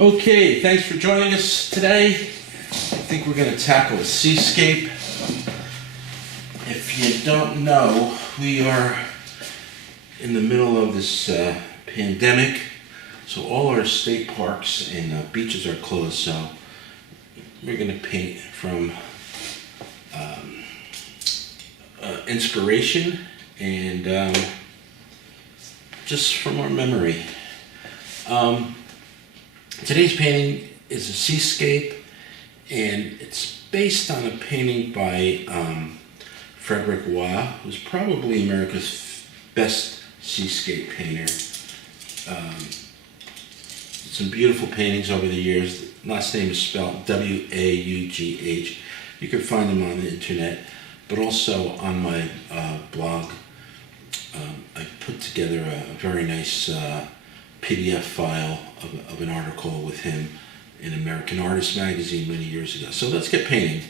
Okay, thanks for joining us today. I think we're going to tackle a seascape. If you don't know, we are in the middle of this pandemic, so all our state parks and beaches are closed, so we're going to paint from inspiration and just from our memory. Today's painting is a seascape, and it's based on a painting by Frederick Waugh, who's probably America's best seascape painter. Some beautiful paintings over the years. Last name is spelled W-A-U-G-H. You can find them on the internet, but also on my blog. I put together a very nice PDF file of an article with him in American Artist magazine many years ago. So let's get painting.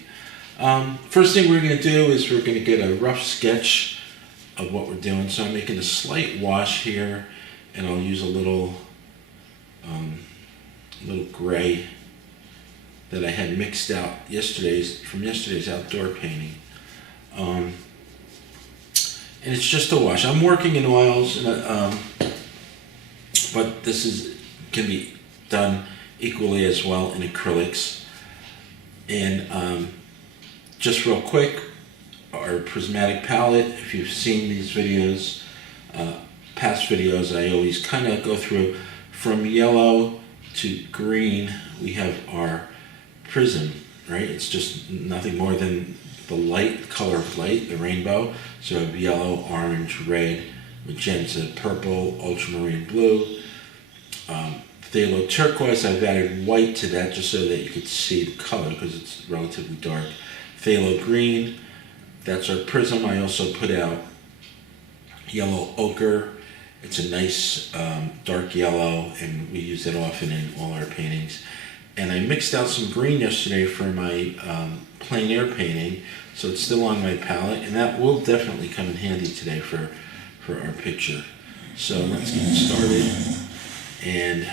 First thing we're going to do is we're going to get a rough sketch of what we're doing. So I'm making a slight wash here, and I'll use a little gray that I had mixed out from yesterday's outdoor painting. And it's just a wash. I'm working in oils, and but this can be done equally as well in acrylics. And just real quick, our prismatic palette, if you've seen these videos, past videos, I always kind of go through from yellow to green. We have our prism, right? It's just nothing more than the light, color of light, the rainbow. So we have yellow, orange, red, magenta, purple, ultramarine blue. Phthalo turquoise, I've added white to that just so that you could see the color because it's relatively dark. Phthalo green, that's our prism. I also put out yellow ochre. It's a nice dark yellow, and we use it often in all our paintings. And I mixed out some green yesterday for my plein air painting, so it's still on my palette, and that will definitely come in handy today for our picture. So let's get started. And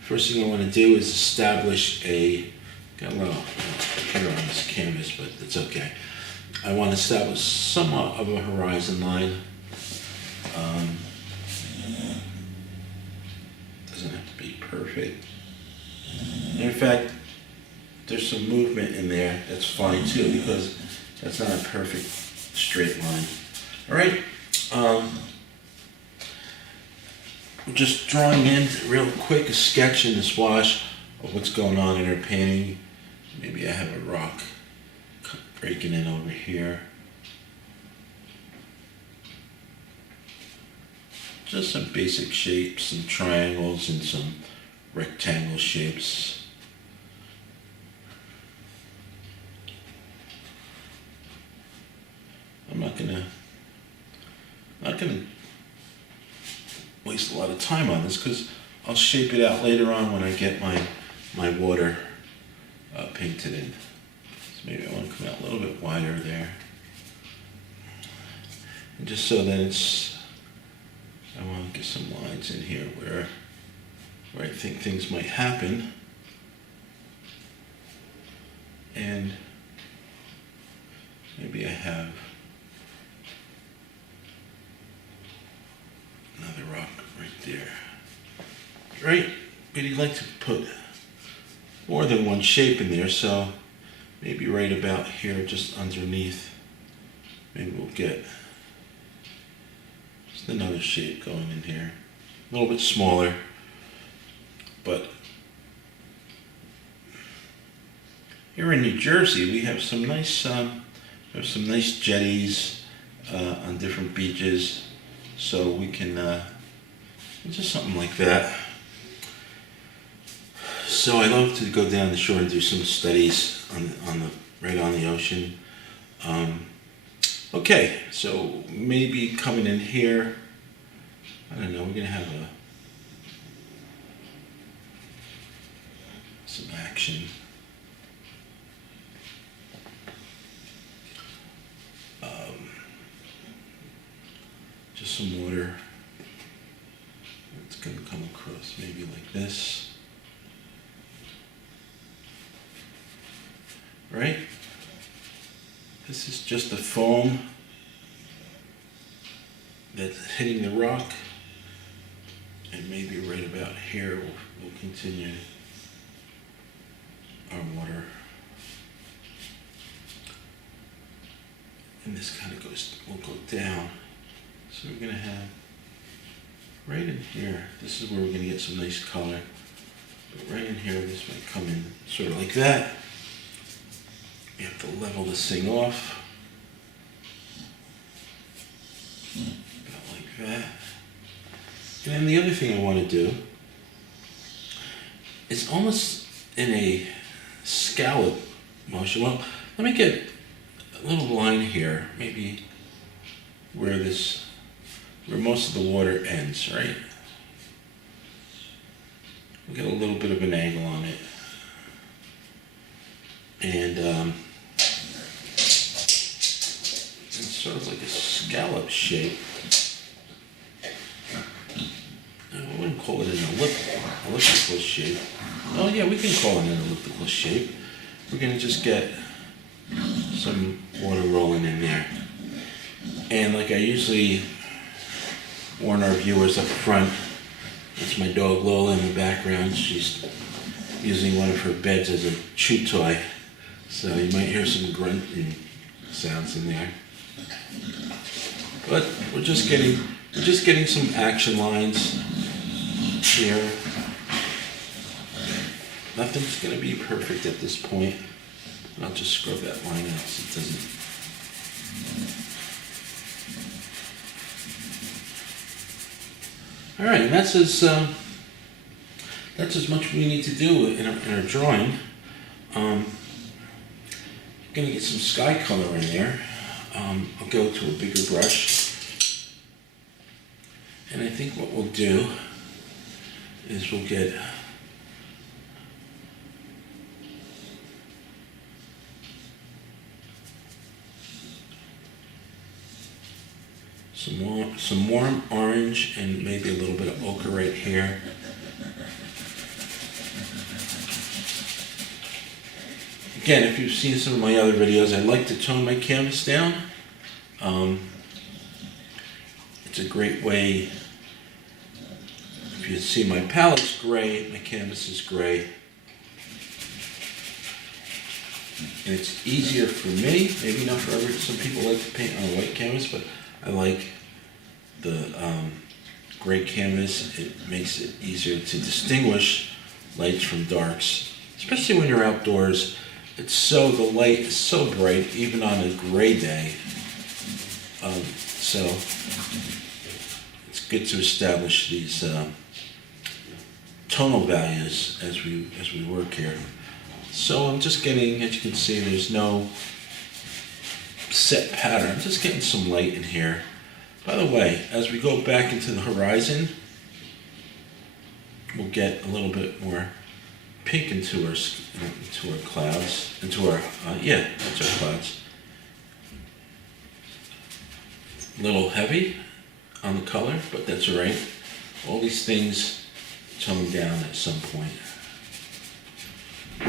first thing I want to do is establish got a little hair on this canvas, but it's okay. I want to establish somewhat of a horizon line. Doesn't have to be perfect. And in fact, there's some movement in there. That's fine too, because that's not a perfect straight line. All right. Just drawing in real quick a sketch in this wash of what's going on in our painting. Maybe I have a rock breaking in over here. Just some basic shapes, some triangles and some rectangle shapes. I'm not gonna waste a lot of time on this because I'll shape it out later on when I get my water painted in. So maybe I want to come out a little bit wider there. And just so that I want to get some lines in here where I think things might happen. And maybe I have another rock right there. Right? But you'd like to put more than one shape in there, so maybe right about here, just underneath, maybe we'll get just another shape going in here. A little bit smaller, but here in New Jersey, we have some nice jetties on different beaches. So we can, just something like that. So I love to go down the shore and do some studies right on the ocean. Okay, so maybe coming in here, I don't know, we're gonna have some action. Just some water. It's going to come across maybe like this. right? This is just the foam that's hitting the rock, and maybe right about here we'll continue our water. And this kind of will go down. So we're gonna have right in here, this is where we're gonna get some nice color. But right in here, this might come in sort of like that. You have to level this thing off. About like that. And then the other thing I want to do is almost in a scallop motion. Well, let me get a little line here, maybe where most of the water ends, right? We'll get a little bit of an angle on it. And it's sort of like a scallop shape. I wouldn't call it an elliptical shape. Oh yeah, we can call it an elliptical shape. We're gonna just get some water rolling in there. And like I usually warn our viewers up front, it's my dog Lola in the background. She's using one of her beds as a chew toy. So you might hear some grunting sounds in there. But we're just getting some action lines here. Nothing's gonna be perfect at this point. I'll just scrub that line out so it doesn't. All right, and that's as much we need to do in our drawing. Gonna get some sky color in there. I'll go to a bigger brush, and I think what we'll do is we'll get some warm orange and maybe a little bit of ochre right here. Again, if you've seen some of my other videos, I like to tone my canvas down. It's a great way. If you see my palette's gray, my canvas is gray. And it's easier for me, maybe not for everyone. Some people like to paint on a white canvas, but I like the gray canvas. It makes it easier to distinguish lights from darks, especially when you're outdoors. The light is so bright, even on a gray day. So it's good to establish these tonal values as we work here. So I'm just getting, as you can see, there's no set pattern. I'm just getting some light in here. By the way, as we go back into the horizon, we'll get a little bit more pink into our clouds, into our clouds. A little heavy on the color, but that's all right. All these things tone down at some point.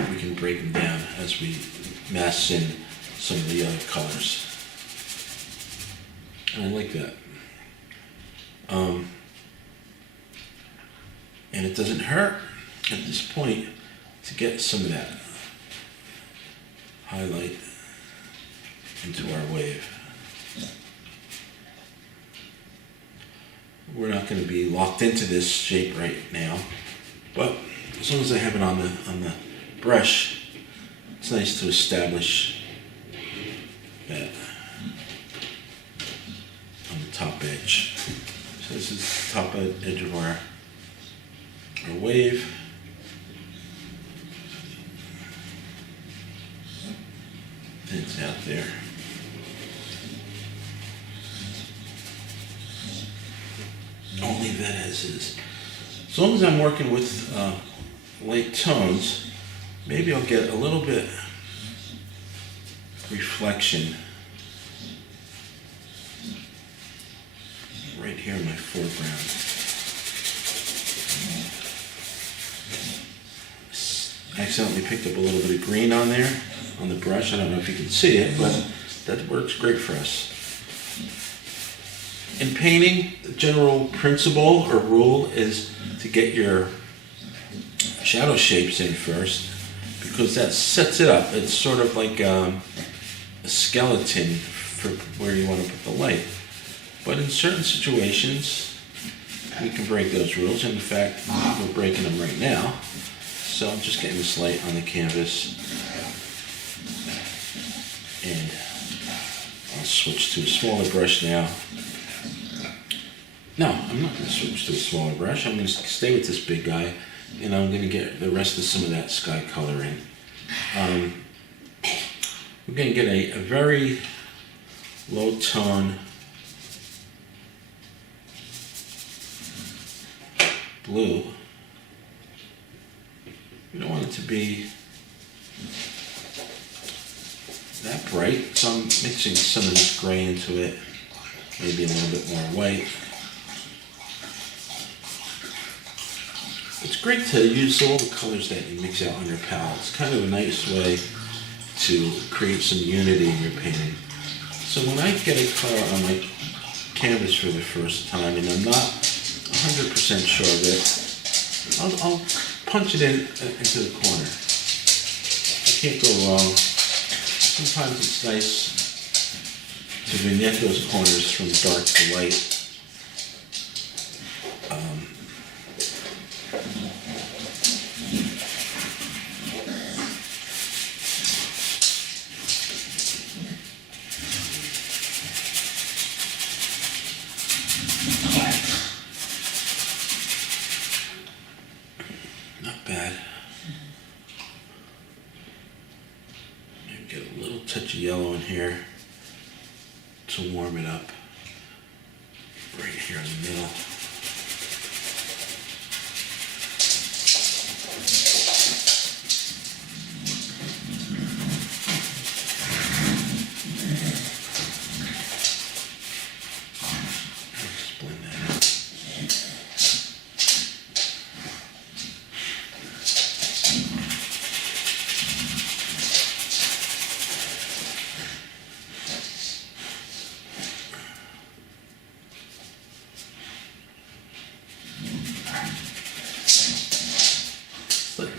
We can break them down as we mass in some of the other colors. And I like that. And it doesn't hurt at this point to get some of that highlight into our wave. We're not going to be locked into this shape right now, but as long as I have it on the brush, it's nice to establish that on the top edge. So this is the top edge of our wave. And it's out there. I'll leave that as is. As long as I'm working with light tones, maybe I'll get a little bit reflection right here in my foreground. I accidentally picked up a little bit of green on there, on the brush. I don't know if you can see it, but that works great for us. In painting, the general principle or rule is to get your shadow shapes in first, because that sets it up. It's sort of like a skeleton for where you want to put the light. But in certain situations, we can break those rules. And in fact, we're breaking them right now. So I'm just getting this light on the canvas. And I'll switch to a smaller brush now. No, I'm not going to switch to a smaller brush. I'm going to stay with this big guy, and I'm going to get the rest of some of that sky color in. We're going to get a very low tone blue. We don't want it to be that bright, so I'm mixing some of this gray into it, maybe a little bit more white. It's great to use all the colors that you mix out on your palette. It's kind of a nice way to create some unity in your painting. So when I get a color on my canvas for the first time and I'm not 100% sure of it, I'll punch it into the corner. I can't go wrong. Sometimes it's nice to vignette those corners from dark to light. Not bad. Maybe get a little touch of yellow in here to warm it up. Right here in the middle. Just blend that out.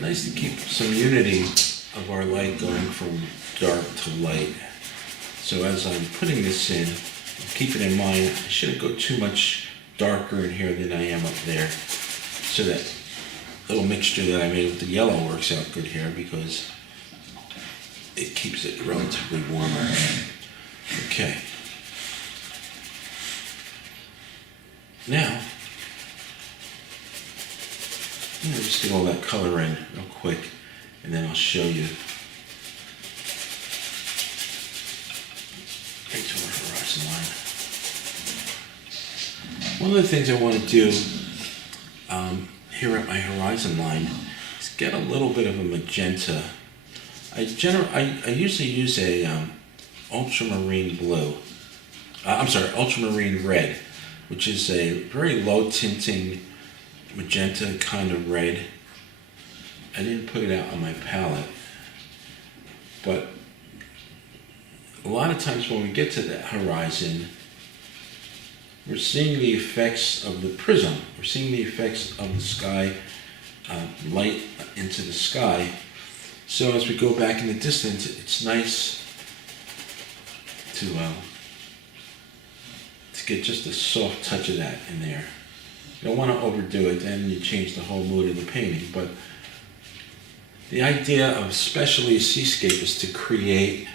Nice to keep some unity of our light going from dark to light. So as I'm putting this in, keep it in mind, I shouldn't go too much darker in here than I am up there. So that little mixture that I made with the yellow works out good here because it keeps it relatively warmer. Okay. Now, I'm going to just get all that color in real quick, and then I'll show you right to our horizon line. One of the things I want to do here at my horizon line is get a little bit of a magenta. I usually use a ultramarine blue. Ultramarine red, which is a very low tinting magenta kind of red. I didn't put it out on my palette, but a lot of times when we get to that horizon, we're seeing the effects of the prism. We're seeing the effects of the sky, light into the sky. So as we go back in the distance, it's nice to get just a soft touch of that in there. You don't want to overdo it, then you change the whole mood of the painting. But the idea of especially a seascape is to create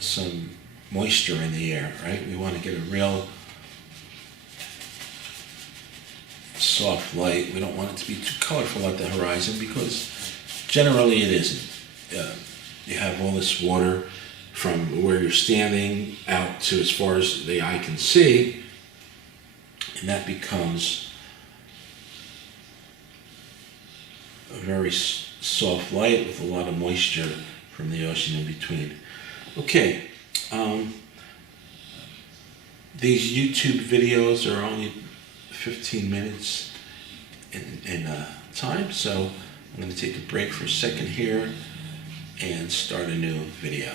some moisture in the air, right? We want to get a real soft light. We don't want it to be too colorful at the horizon because generally it isn't. You have all this water from where you're standing out to as far as the eye can see. And that becomes a very soft light with a lot of moisture from the ocean in between. Okay, these YouTube videos are only 15 minutes in time, so I'm going to take a break for a second here and start a new video.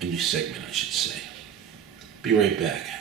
A new segment, I should say. Be right back.